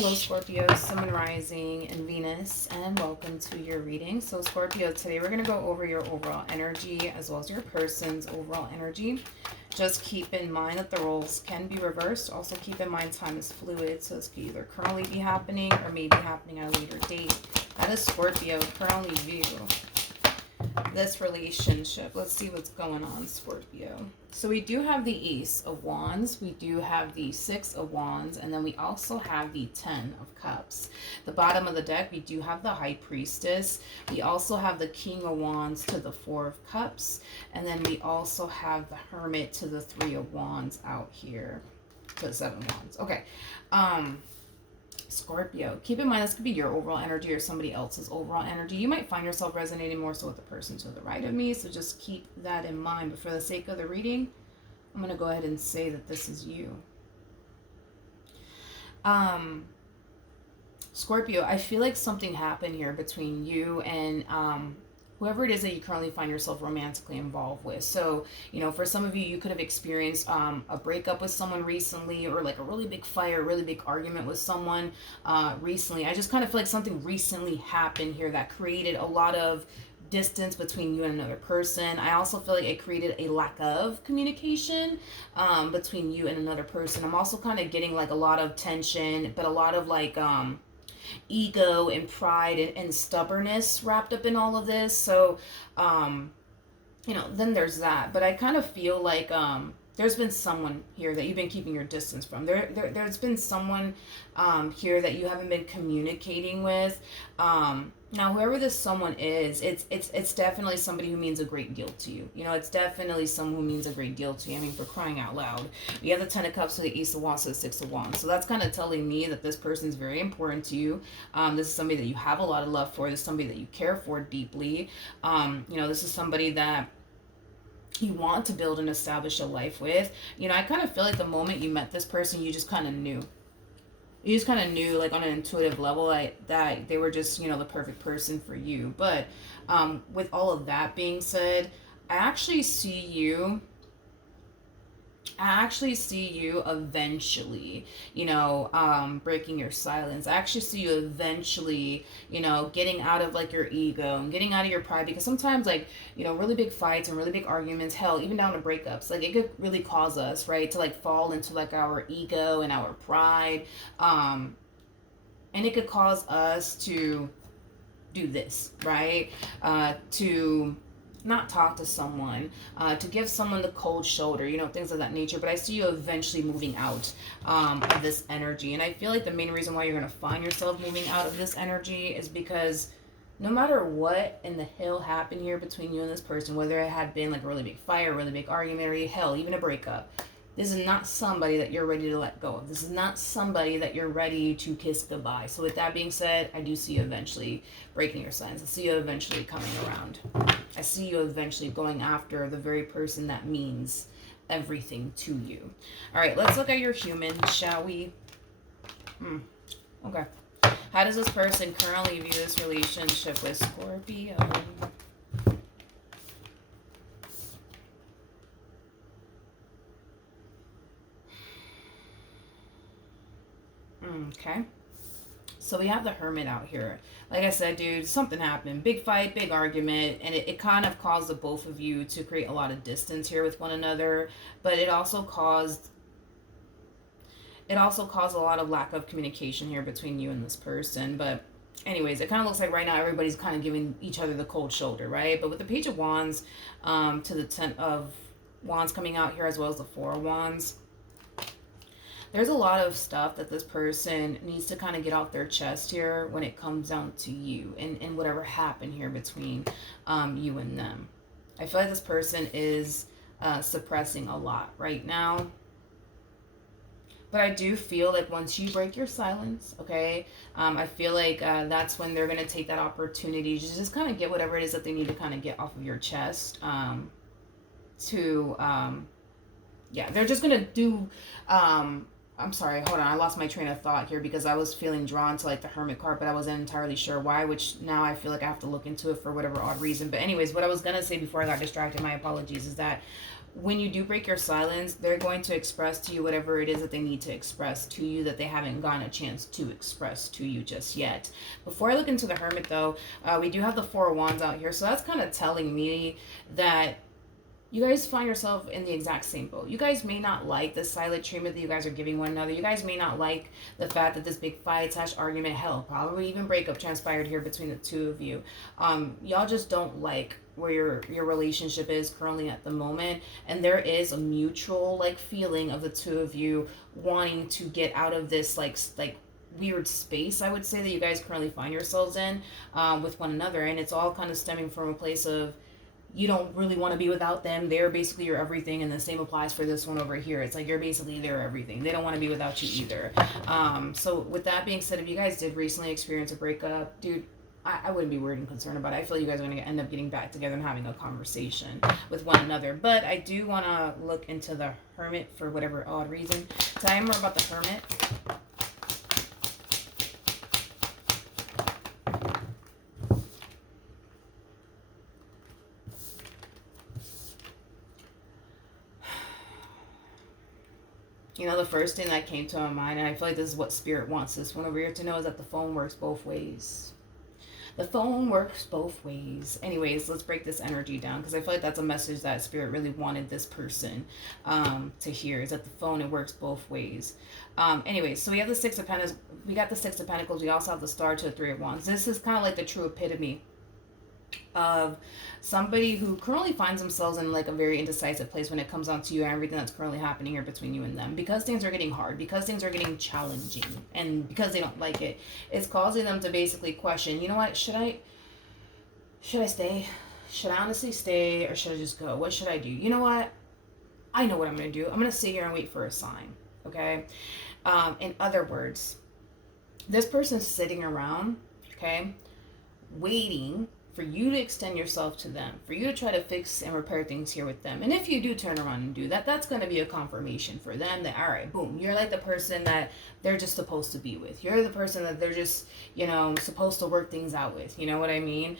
Hello Scorpio, Sun, Moon, Rising, and Venus, and welcome to your reading. So Scorpio, today we're going to go over your overall energy as well as your person's overall energy. Just keep in mind that the roles can be reversed. Also keep in mind time is fluid, so this could either currently be happening or maybe happening at a later date. That is Scorpio, currently view this relationship. Let's see what's going on, Scorpio. So we do have the Ace of Wands, we do have the Six of Wands, and then we also have the Ten of Cups. The bottom of the deck, we do have the High Priestess. We also have the King of Wands to the Four of Cups, and then we also have the Hermit to the Three of Wands out here to the Seven of Wands. Okay. Scorpio, keep in mind this could be your overall energy or somebody else's overall energy. You might find yourself resonating more so with the person to the right of me, so just keep that in mind. But for the sake of the reading, I'm going to go ahead and say that this is you. Scorpio, I feel like something happened here between you and whoever it is that you currently find yourself romantically involved with. So, you know, for some of you, you could have experienced a breakup with someone recently, or like a really big fight or really big argument with someone recently. I just kind of feel like something recently happened here that created a lot of distance between you and another person. I also feel like it created a lack of communication between you and another person. I'm also kind of getting like a lot of tension, but a lot of like ego and pride and stubbornness wrapped up in all of this. So you know, then there's that. But I kind of feel like there's been someone here that you've been keeping your distance from. There's been someone here that you haven't been communicating with. Now, whoever this someone is, it's definitely somebody who means a great deal to you. You know, it's definitely someone who means a great deal to you. I mean, for crying out loud. We have the Ten of Cups to the Ace of Wands to the Six of Wands. So that's kind of telling me that this person is very important to you. This is somebody that you have a lot of love for. This is somebody that you care for deeply. You know, this is somebody that you want to build and establish a life with. You know, I kind of feel like the moment you met this person, you just kind of knew. You just kind of knew, like on an intuitive level, like that they were just, you know, the perfect person for you. But with all of that being said, I actually see you eventually, you know, breaking your silence. I actually see you eventually, you know, getting out of like your ego and getting out of your pride, because sometimes, like, you know, really big fights and really big arguments, hell, even down to breakups, like it could really cause us, right, to like fall into like our ego and our pride. And it could cause us to do this, right? To not talk to someone, to give someone the cold shoulder, you know, things of that nature. But I see you eventually moving out of this energy. And I feel like the main reason why you're going to find yourself moving out of this energy is because no matter what in the hell happened here between you and this person, whether it had been like a really big fight, a really big argument, or hell, even a breakup, this is not somebody that you're ready to let go of. This is not somebody that you're ready to kiss goodbye. So with that being said, I do see you eventually breaking your silence. I see you eventually coming around. I see you eventually going after the very person that means everything to you. All right, let's look at your human, shall we? Okay. How does this person currently view this relationship with Scorpio? Okay. So we have the Hermit out here. Like I said, dude, something happened. Big fight, big argument, and it kind of caused the both of you to create a lot of distance here with one another. But it also caused a lot of lack of communication here between you and this person. But anyways, it kind of looks like right now everybody's kind of giving each other the cold shoulder, right? But with the Page of Wands to the Ten of Wands coming out here, as well as the Four of Wands, there's a lot of stuff that this person needs to kind of get off their chest here when it comes down to you and whatever happened here between you and them. I feel like this person is suppressing a lot right now. But I do feel like once you break your silence, okay, I feel like that's when they're going to take that opportunity to just kind of get whatever it is that they need to kind of get off of your chest yeah, they're just going to do... I'm sorry, hold on. I lost my train of thought here because I was feeling drawn to like the Hermit card, but I wasn't entirely sure why, which now I feel like I have to look into it for whatever odd reason. But anyways, what I was going to say before I got distracted, my apologies, is that when you do break your silence, they're going to express to you whatever it is that they need to express to you that they haven't gotten a chance to express to you just yet. Before I look into the Hermit, though, we do have the Four of Wands out here. So that's kind of telling me that you guys find yourself in the exact same boat. You guys may not like the silent treatment that you guys are giving one another. You guys may not like the fact that this big fight / argument, hell, probably even breakup transpired here between the two of you. Y'all just don't like where your relationship is currently at the moment, and there is a mutual like feeling of the two of you wanting to get out of this like weird space, I would say, that you guys currently find yourselves in with one another, and it's all kind of stemming from a place of you don't really want to be without them. They're basically your everything, and the same applies for this one over here. It's like you're basically their everything. They don't want to be without you either. So with that being said, if you guys did recently experience a breakup, dude, I wouldn't be worried and concerned about it. I feel you guys are going to end up getting back together and having a conversation with one another. But I do want to look into the Hermit for whatever odd reason. Tell me more about the Hermit. You know, the first thing that came to my mind, and I feel like this is what Spirit wants this one over here to know, is that the phone works both ways. The phone works both ways. Anyways, let's break this energy down, because I feel like that's a message that Spirit really wanted this person to hear, is that the phone, it works both ways. Anyways, so we have the Six of Pentacles. We got the Six of Pentacles. We also have the Star to the Three of Wands. This is kind of like the true epitome of somebody who currently finds themselves in like a very indecisive place when it comes down to you and everything that's currently happening here between you and them, because things are getting hard, because things are getting challenging, and because they don't like it. It's causing them to basically question, you know what, should I stay? Should I honestly stay, or should I just go? What should I do? You know what, I know what I'm going to do. I'm going to sit here and wait for a sign. Okay. In other words, this person's sitting around, okay, waiting for you to extend yourself to them, for you to try to fix and repair things here with them. And if you do turn around and do that, that's going to be a confirmation for them that, all right, boom, you're like the person that they're just supposed to be with. You're the person that they're just, you know, supposed to work things out with. You know what I mean?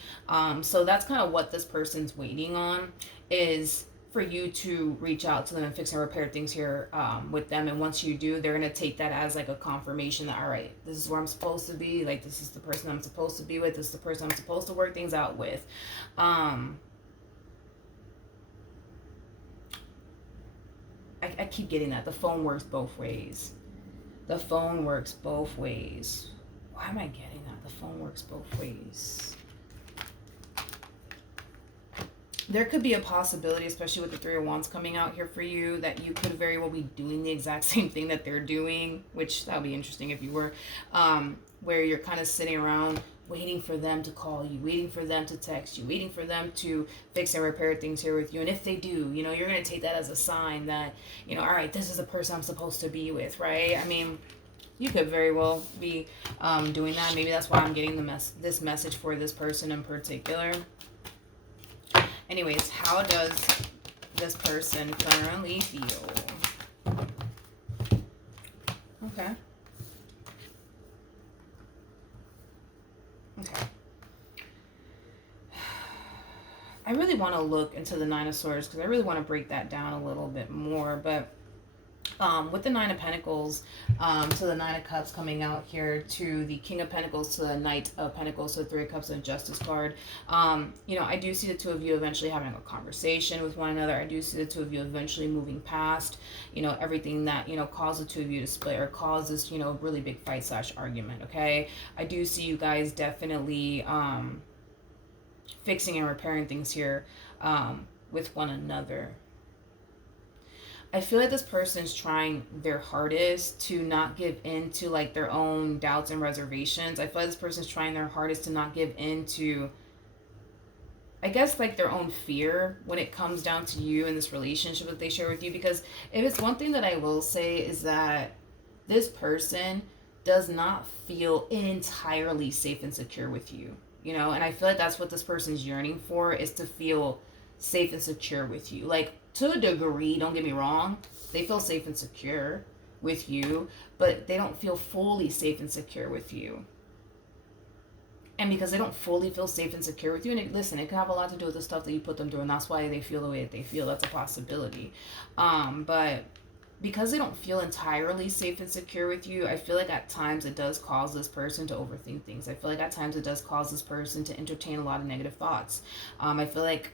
So that's kind of what this person's waiting on, is for you to reach out to them and fix and repair things here with them. And once you do, they're going to take that as like a confirmation that, all right, this is where I'm supposed to be. Like, this is the person I'm supposed to be with. This is the person I'm supposed to work things out with. I keep getting that. The phone works both ways. The phone works both ways. Why am I getting that? The phone works both ways. There could be a possibility, especially with the Three of Wands coming out here for you, that you could very well be doing the exact same thing that they're doing, which that would be interesting if you were, where you're kind of sitting around waiting for them to call you, waiting for them to text you, waiting for them to fix and repair things here with you. And if they do, you know, you're going to take that as a sign that, you know, all right, this is the person I'm supposed to be with, right? I mean, you could very well be doing that. Maybe that's why I'm getting this message for this person in particular. Anyways, how does this person currently feel? Okay. Okay. I really want to look into the Nine of Swords, because I really want to break that down a little bit more. But with the Nine of Pentacles to the Nine of Cups coming out here, to the King of Pentacles to the Knight of Pentacles to the Three of Cups and Justice card, you know, I do see the two of you eventually having a conversation with one another. I do see the two of you eventually moving past, you know, everything that, you know, caused the two of you to split or caused this, you know, really big fight / argument. Okay. I do see you guys definitely fixing and repairing things here with one another. I feel like this person's trying their hardest to not give in to like their own doubts and reservations. I feel like this person's trying their hardest to not give in to, I guess, like their own fear when it comes down to you and this relationship that they share with you. Because if it's one thing that I will say, is that this person does not feel entirely safe and secure with you, you know? And I feel like that's what this person's yearning for, is to feel safe and secure with you. Like, to a degree, don't get me wrong, they feel safe and secure with you, but they don't feel fully safe and secure with you. And because they don't fully feel safe and secure with you, and listen, it can have a lot to do with the stuff that you put them through, and that's why they feel the way that they feel. That's a possibility. But because they don't feel entirely safe and secure with you, I feel like at times it does cause this person to overthink things. I feel like at times it does cause this person to entertain a lot of negative thoughts. I feel like,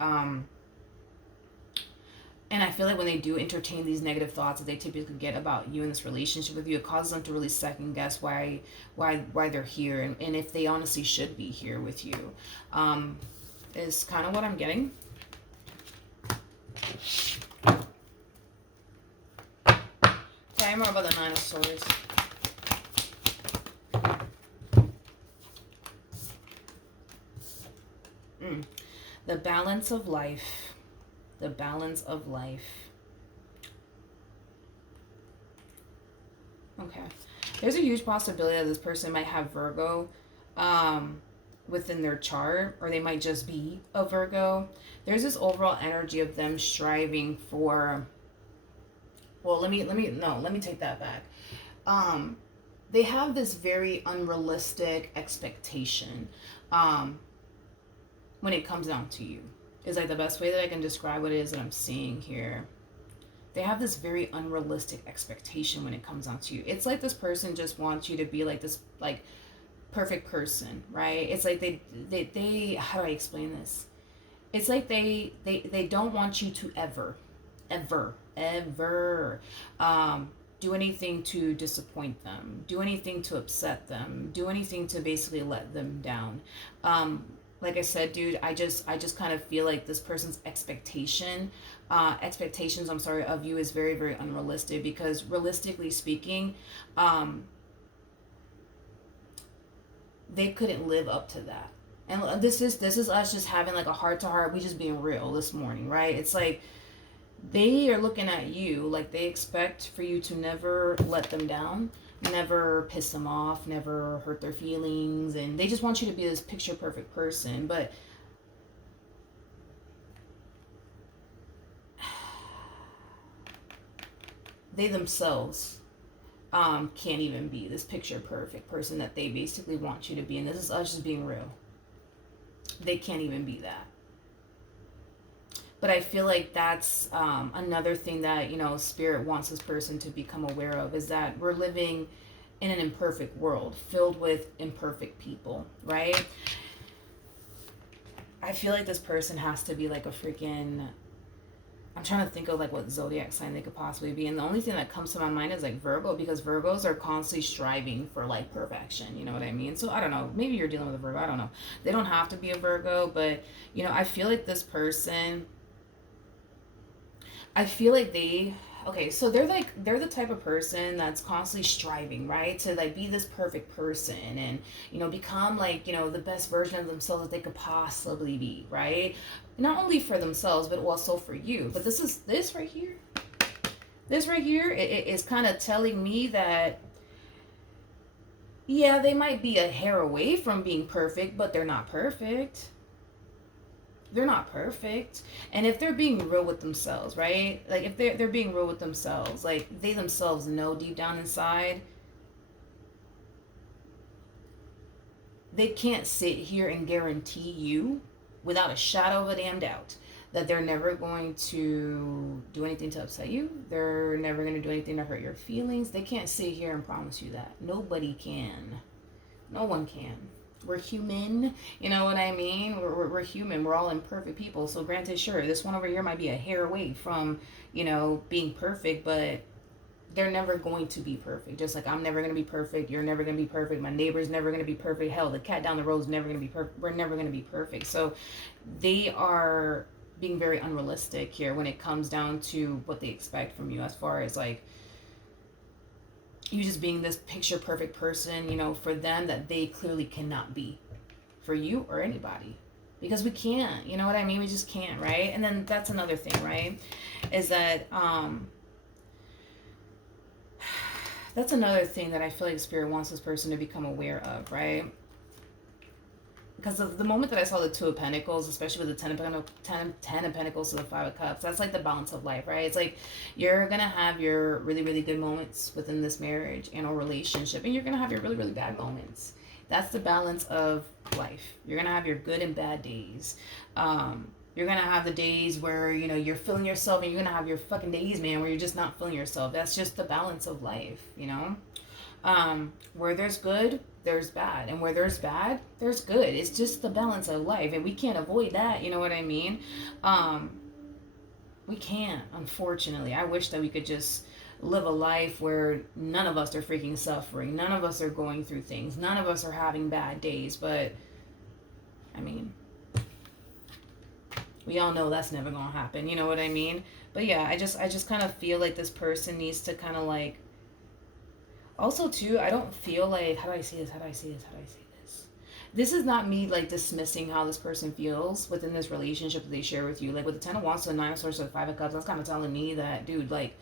and I feel like when they do entertain these negative thoughts that they typically get about you in this relationship with you, it causes them to really second guess why they're here, and if they honestly should be here with you, is kind of what I'm getting. Tell me more about the Nine of Swords. The balance of life. The balance of life. Okay. There's a huge possibility that this person might have Virgo within their chart, or they might just be a Virgo. There's this overall energy of them striving for, well, let me take that back. They have this very unrealistic expectation when it comes down to you. Is like the best way that I can describe what it is that I'm seeing here. They have this very unrealistic expectation when it comes down to you. It's like this person just wants you to be like this, like, perfect person, right? It's like they how do I explain this? It's like they don't want you to ever do anything to disappoint them, do anything to upset them, do anything to basically let them down. Like I said, dude, I just kind of feel like this person's expectations, of you is very, very unrealistic, because realistically speaking, they couldn't live up to that. And this is us just having like a heart to heart. We just being real this morning, right? It's like they are looking at you like they expect for you to never let them down, never piss them off, never hurt their feelings, and they just want you to be this picture perfect person. But they themselves can't even be this picture perfect person that they basically want you to be. And this is us just being real. They can't even be that. But I feel like that's another thing that, Spirit wants this person to become aware of, is that we're living in an imperfect world filled with imperfect people, right? I feel like this person has to be like a freaking... I'm trying to think of like what zodiac sign they could possibly be. And the only thing that comes to my mind is like Virgo, because Virgos are constantly striving for like perfection. You know what I mean? So I don't know. Maybe you're dealing with a Virgo. I don't know. They don't have to be a Virgo, but, I feel like this person... I feel like so they're the type of person that's constantly striving, right? To like be this perfect person and, become like, the best version of themselves that they could possibly be, right? Not only for themselves, but also for you. But this right here, it is kind of telling me that, yeah, they might be a hair away from being perfect, but they're not perfect. They're not perfect. And if they're being real with themselves, right? Like if they're being real with themselves, like they themselves know deep down inside, they can't sit here and guarantee you without a shadow of a damn doubt that they're never going to do anything to upset you. They're never going to do anything to hurt your feelings. They can't sit here and promise you that. Nobody can. No one can. We're human, you know what I mean? We're human. We're all imperfect people. So granted, sure, this one over here might be a hair away from, being perfect, but they're never going to be perfect. Just like I'm never going to be perfect. You're never going to be perfect. My neighbor's never going to be perfect. Hell, the cat down the road is never going to be perfect. We're never going to be perfect. So they are being very unrealistic here when it comes down to what they expect from you, as far as like you just being this picture perfect person, for them, that they clearly cannot be for you or anybody, because we can't, you know what I mean? We just can't, right? And then that's another thing, right? Is that that's another thing that I feel like Spirit wants this person to become aware of, right? Because of the moment that I saw the Two of Pentacles, especially with the Ten of Pentacles to the Five of Cups, that's like the balance of life, right? It's like you're going to have your really, really good moments within this marriage and or relationship, and you're going to have your really, really bad moments. That's the balance of life. You're gonna have your good and bad days. You're gonna have the days where, you know, you're feeling yourself, and you're gonna have your fucking days, man, where you're just not feeling yourself. That's just the balance of life, you know. Where there's good, there's bad, and where there's bad, there's good. It's just the balance of life, and we can't avoid that. You know what I mean? Um, we can't, unfortunately. I wish that we could just live a life where none of us are freaking suffering, none of us are going through things, none of us are having bad days. But I mean, we all know that's never gonna happen. You know what I mean? But yeah, I just kind of feel like this person needs to kind of like. Also, too, I don't feel like, how do I say this? How do I say this? How do I say this? This is not me like dismissing how this person feels within this relationship that they share with you. Like with the Ten of Wands to the Nine of Swords to the Five of Cups, that's kind of telling me that, dude, like,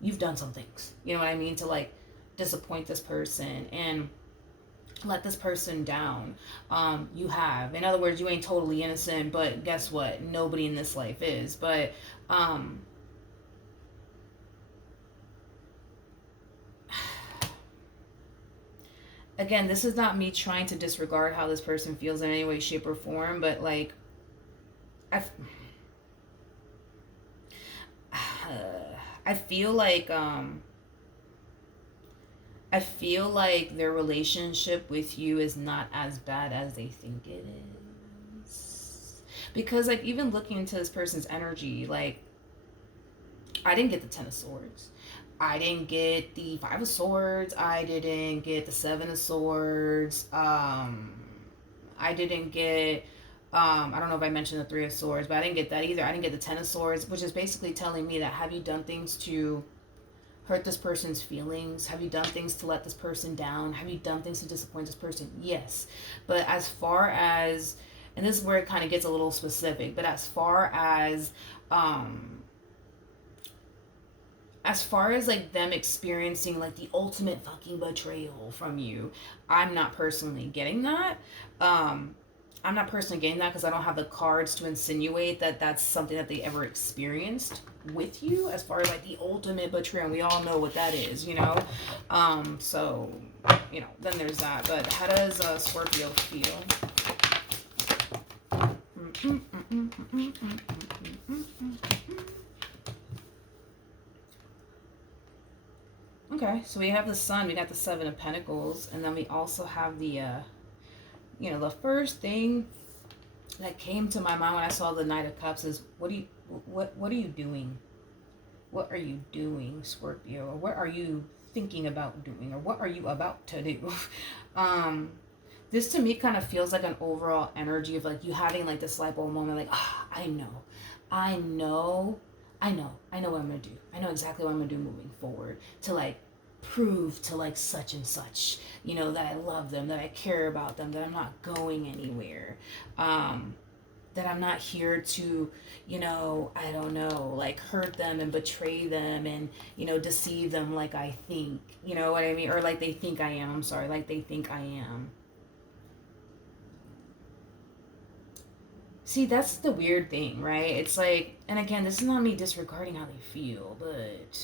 you've done some things. You know what I mean? To like disappoint this person and let this person down. You have. In other words, you ain't totally innocent, but guess what? Nobody in this life is. But um again, this is not me trying to disregard how this person feels in any way, shape, or form, but like I I feel like I feel like their relationship with you is not as bad as they think it is. Because like even looking into this person's energy, like I didn't get the Ten of Swords. I didn't get the Five of Swords. I didn't get the Seven of Swords. I didn't get I don't know if I mentioned the Three of Swords, but I didn't get that either. I didn't get the Ten of Swords, which is basically telling me that have you done things to hurt this person's feelings? Have you done things to let this person down? Have you done things to disappoint this person? Yes. But as far as, and this is where it kind of gets a little specific, but as far as like them experiencing like the ultimate fucking betrayal from you, I'm not personally getting that. I'm not personally getting that because I don't have the cards to insinuate that that's something that they ever experienced with you as far as like the ultimate betrayal. We all know what that is, you know. So you know, then there's that. But how does Scorpio feel? Okay, so we have the Sun, we got the Seven of Pentacles, and then we also have the you know, the first thing that came to my mind when I saw the Knight of Cups is what are you doing? What are you doing, Scorpio? Or what are you thinking about doing? Or what are you about to do? This to me kind of feels like an overall energy of like you having like this light bulb moment, like, I know what I'm gonna do. I know exactly what I'm gonna do moving forward to like prove to like such and such, you know, that I love them, that I care about them, that I'm not going anywhere, that I'm not here to, you know, I don't know, like hurt them and betray them and, you know, deceive them like I think, you know what I mean? Or like they think I am. I'm sorry, like they think I am. See, that's the weird thing, right? It's like, and again, this is not me disregarding how they feel, but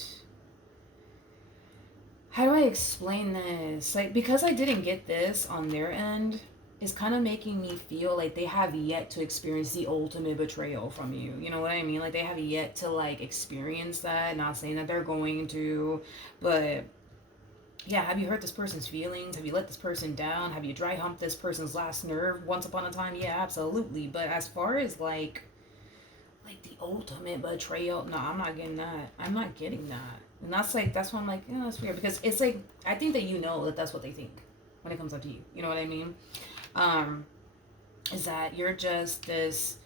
how do I explain this? Like, because I didn't get this on their end, is kind of making me feel like they have yet to experience the ultimate betrayal from you. You know what I mean? Like, they have yet to, like, experience that. Not saying that they're going to, but yeah, have you hurt this person's feelings? Have you let this person down? Have you dry humped this person's last nerve once upon a time? Yeah, absolutely. But as far as like the ultimate betrayal, no, I'm not getting that. I'm not getting that. And that's like that's why I'm like, yeah, that's weird because it's like I think that you know that that's what they think when it comes up to you. You know what I mean? Is that you're just this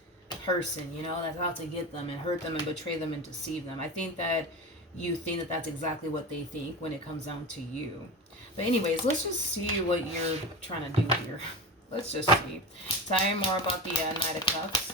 person, you know, that's out to get them and hurt them and betray them and deceive them. I think that you think that that's exactly what they think when it comes down to you. But anyways, let's just see what you're trying to do here. Let's just see. Tell me more about the Knight of Cups.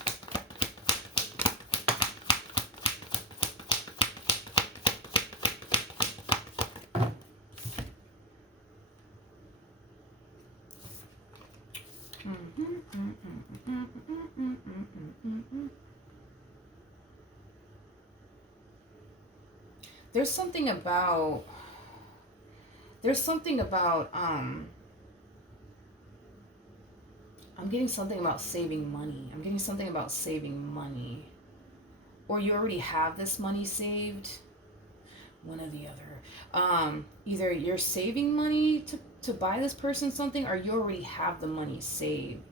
There's something about I'm getting something about saving money. I'm getting something about saving money. Or you already have this money saved. One or the other. Either you're saving money to buy this person something, or you already have the money saved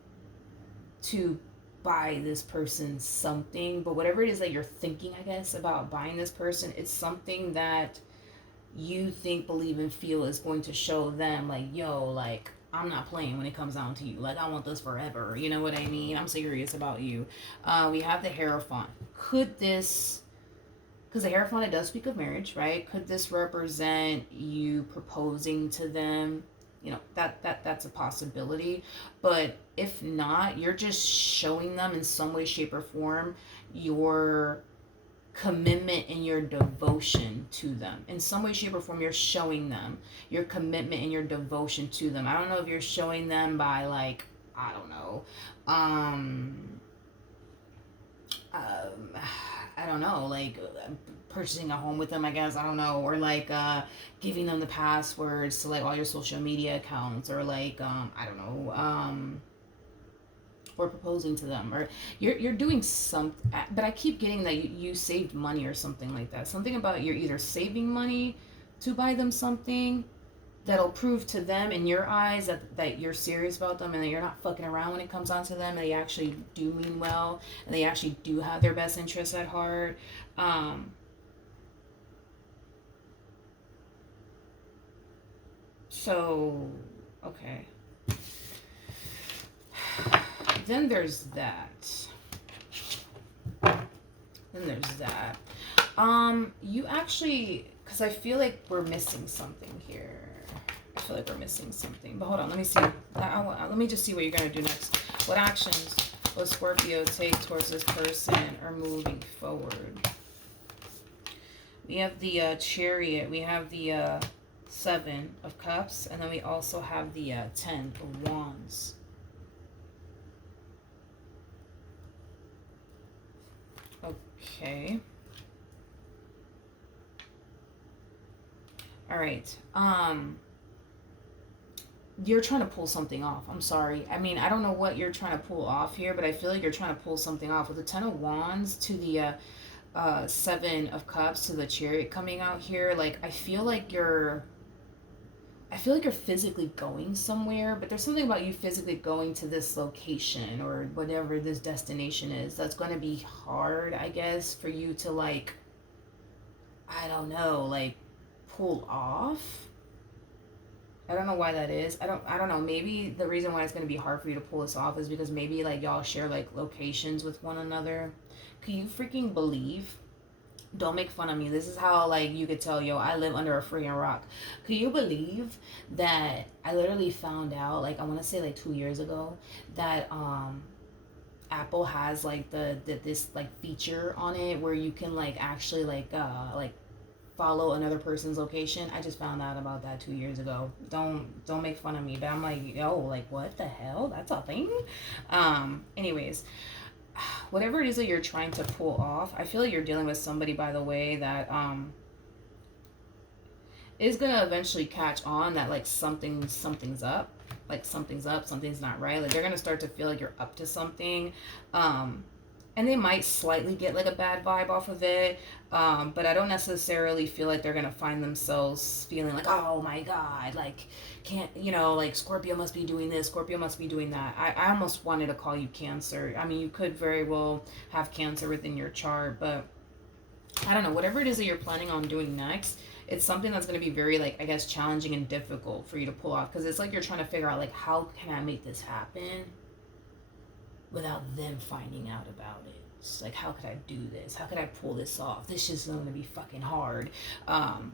to buy this person something. But whatever it is that you're thinking, I guess, about buying this person, it's something that you think, believe, and feel is going to show them, like, yo, like, I'm not playing when it comes down to you. Like, I want this forever. You know what I mean? I'm serious about you. We have the Hierophant. Could this, because the Hierophant, it does speak of marriage, right? Could this represent you proposing to them? You know, that's a possibility. But if not, you're just showing them in some way, shape, or form your commitment and your devotion to them. In some way, shape, or form, you're showing them your commitment and your devotion to them. I don't know if you're showing them by, like, I don't know, I don't know, like purchasing a home with them, I guess, I don't know, or like giving them the passwords to like all your social media accounts, or like I don't know, or proposing to them, or you're doing something. But I keep getting that you saved money or something like that. Something about you're either saving money to buy them something that'll prove to them in your eyes that you're serious about them, and that you're not fucking around when it comes on to them, and they actually do mean well, and they actually do have their best interests at heart. So, okay. Then there's that. You actually, because I feel like we're missing something here. I feel like we're missing something. But hold on, let me see. Let me just see what you're going to do next. What actions will Scorpio take towards this person or moving forward? We have the Chariot. We have the 7 of Cups. And then we also have the 10 of Wands. Okay. All right. You're trying to pull something off. I'm sorry. I mean, I don't know what you're trying to pull off here, but I feel like you're trying to pull something off. With the 10 of Wands to the 7 of Cups to the Chariot coming out here, like I feel like you're physically going somewhere, but there's something about you physically going to this location or whatever this destination is that's going to be hard, I guess, for you to, like, I don't know, like, pull off. I don't know why that is. I don't know. Maybe the reason why it's going to be hard for you to pull this off is because maybe, like, y'all share, like, locations with one another. Can you freaking believe? Don't make fun of me. This is how, like, you could tell, yo, I live under a freaking rock. Could you believe that I literally found out, like, I want to say, like, 2 years ago, that Apple has, like, this, like, feature on it where you can, like, actually, like, follow another person's location. I just found out about that 2 years ago. Don't make fun of me. But I'm like, yo, like, what the hell? That's a thing? Anyways, whatever it is that you're trying to pull off, I feel like you're dealing with somebody, by the way, that is gonna eventually catch on that, like, something's up, like something's not right. Like they're gonna start to feel like you're up to something, and they might slightly get like a bad vibe off of it, but I don't necessarily feel like they're gonna find themselves feeling like, oh my god, like, can't, you know, like, Scorpio must be doing this, Scorpio must be doing that. I almost wanted to call you Cancer. I mean, you could very well have Cancer within your chart, but I don't know, whatever it is that you're planning on doing next, it's something that's going to be very, like, I guess, challenging and difficult for you to pull off, because it's like you're trying to figure out, like, how can I make this happen without them finding out about it. It's like, how could I do this? How could I pull this off? This is going to be fucking hard.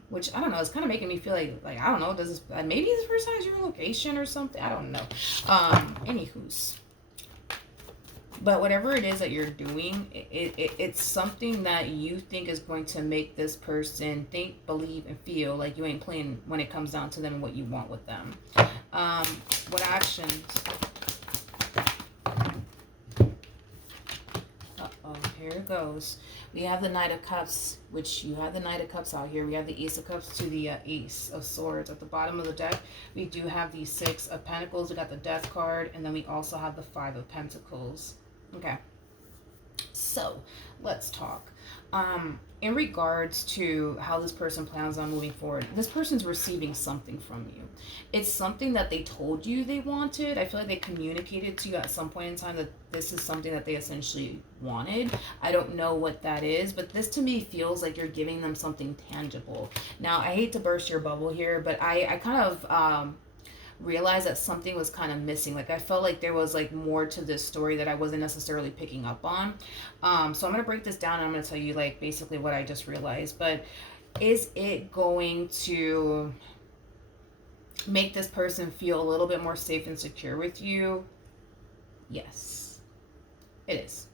Which, I don't know, it's kind of making me feel like, I don't know, does this, maybe this person has your location or something? I don't know. Anywho's. But whatever it is that you're doing, it's something that you think is going to make this person think, believe, and feel like you ain't playing when it comes down to them and what you want with them. What actions? Here it it goes. We have the Knight of Cups, which you have the Knight of Cups out here. We have the Ace of Cups to the Ace of Swords. At the bottom of the deck, we do have the Six of Pentacles. We got the Death card, and then we also have the Five of Pentacles. Okay. So, let's talk. In regards to how this person plans on moving forward, this person's receiving something from you. It's something that they told you they wanted. I feel like they communicated to you at some point in time that this is something that they essentially wanted. I don't know what that is, but this to me feels like you're giving them something tangible. Now, I hate to burst your bubble here, but I kind of realized that something was kind of missing. Like, I felt like there was like more to this story that I wasn't necessarily picking up on. So I'm going to break this down and I'm going to tell you like basically what I just realized. But is it going to make this person feel a little bit more safe and secure with you? Yes, it is.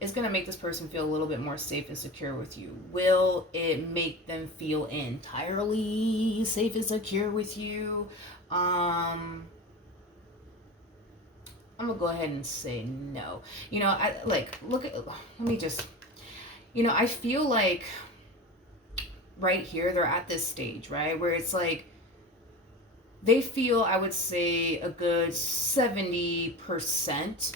It's going to make this person feel a little bit more safe and secure with you. Will it make them feel entirely safe and secure with you? I'm gonna go ahead and say no. You know, I like look at, let me just, you know, I feel like right here they're at this stage, right, where it's like they feel, I would say, a good 70%.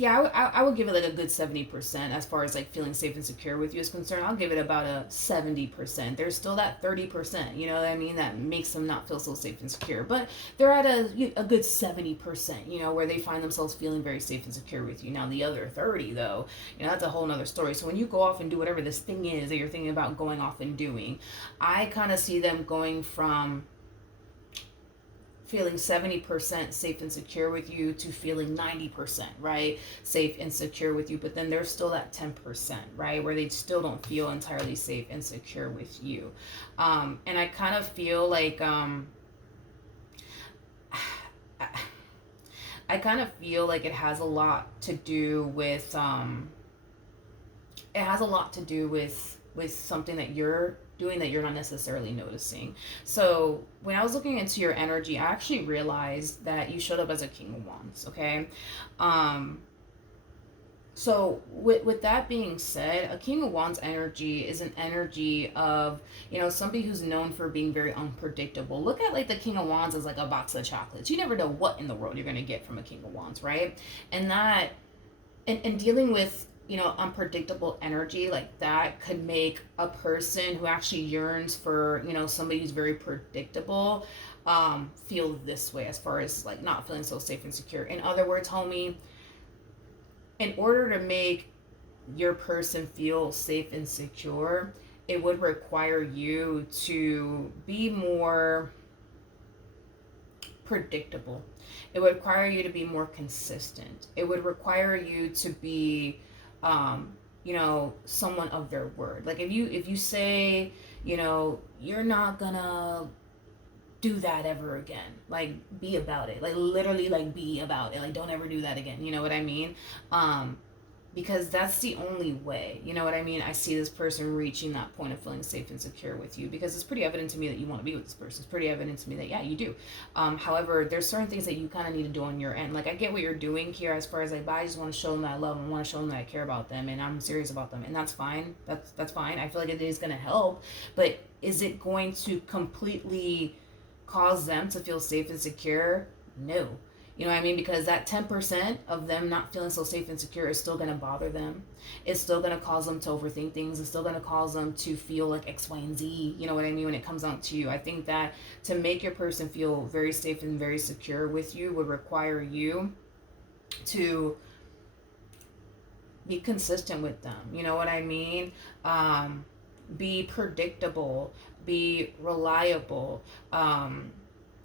Yeah, I would give it like a good 70% as far as like feeling safe and secure with you is concerned. I'll give it about a 70%. There's still that 30%, you know what I mean, that makes them not feel so safe and secure. But they're at a good 70%, you know, where they find themselves feeling very safe and secure with you. Now, the other 30, though, you know, that's a whole nother story. So when you go off and do whatever this thing is that you're thinking about going off and doing, I kind of see them going from feeling 70% safe and secure with you to feeling 90%, right? Safe and secure with you. But then there's still that 10%, right? Where they still don't feel entirely safe and secure with you. And I kind of feel like, I kind of feel like it has a lot to do with, with something that you're doing that you're not necessarily noticing. So when I was looking into your energy, I actually realized that you showed up as a King of Wands, okay? So with that being said, a King of Wands energy is an energy of, you know, somebody who's known for being very unpredictable. Look at like the King of Wands as like a box of chocolates. You never know what in the world you're going to get from a King of Wands, right? And that, and dealing with, you know, unpredictable energy like that could make a person who actually yearns for, you know, somebody who's very predictable, feel this way as far as like not feeling so safe and secure. In other words, homie, in order to make your person feel safe and secure, it would require you to be more predictable. It would require you to be more consistent. It would require you to be, you know, someone of their word. Like if you say, you know, you're not gonna do that ever again, like be about it, like literally like be about it, like don't ever do that again, you know what I mean? Because that's the only way, you know what I mean? I see this person reaching that point of feeling safe and secure with you, because it's pretty evident to me that you want to be with this person. It's pretty evident to me that, yeah, you do. However, there's certain things that you kind of need to do on your end. Like, I get what you're doing here as far as like, but I just want to show them that I love them. I want to show them that I care about them and I'm serious about them. And that's fine. That's fine. I feel like it is going to help. But is it going to completely cause them to feel safe and secure? No. You know what I mean? Because that 10% of them not feeling so safe and secure is still going to bother them. It's still going to cause them to overthink things. It's still going to cause them to feel like X, Y, and Z. You know what I mean? When it comes down to you, I think that to make your person feel very safe and very secure with you would require you to be consistent with them. You know what I mean? Be predictable. Be reliable.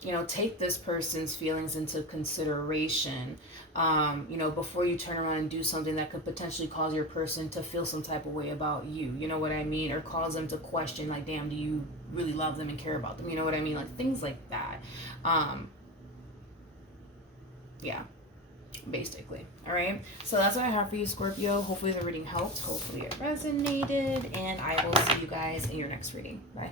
You know, take this person's feelings into consideration, you know, before you turn around and do something that could potentially cause your person to feel some type of way about you, you know what I mean? Or cause them to question, like, damn, do you really love them and care about them? You know what I mean? Like, things like that. Yeah, basically. All right. So that's what I have for you, Scorpio. Hopefully the reading helped. Hopefully it resonated. And I will see you guys in your next reading. Bye.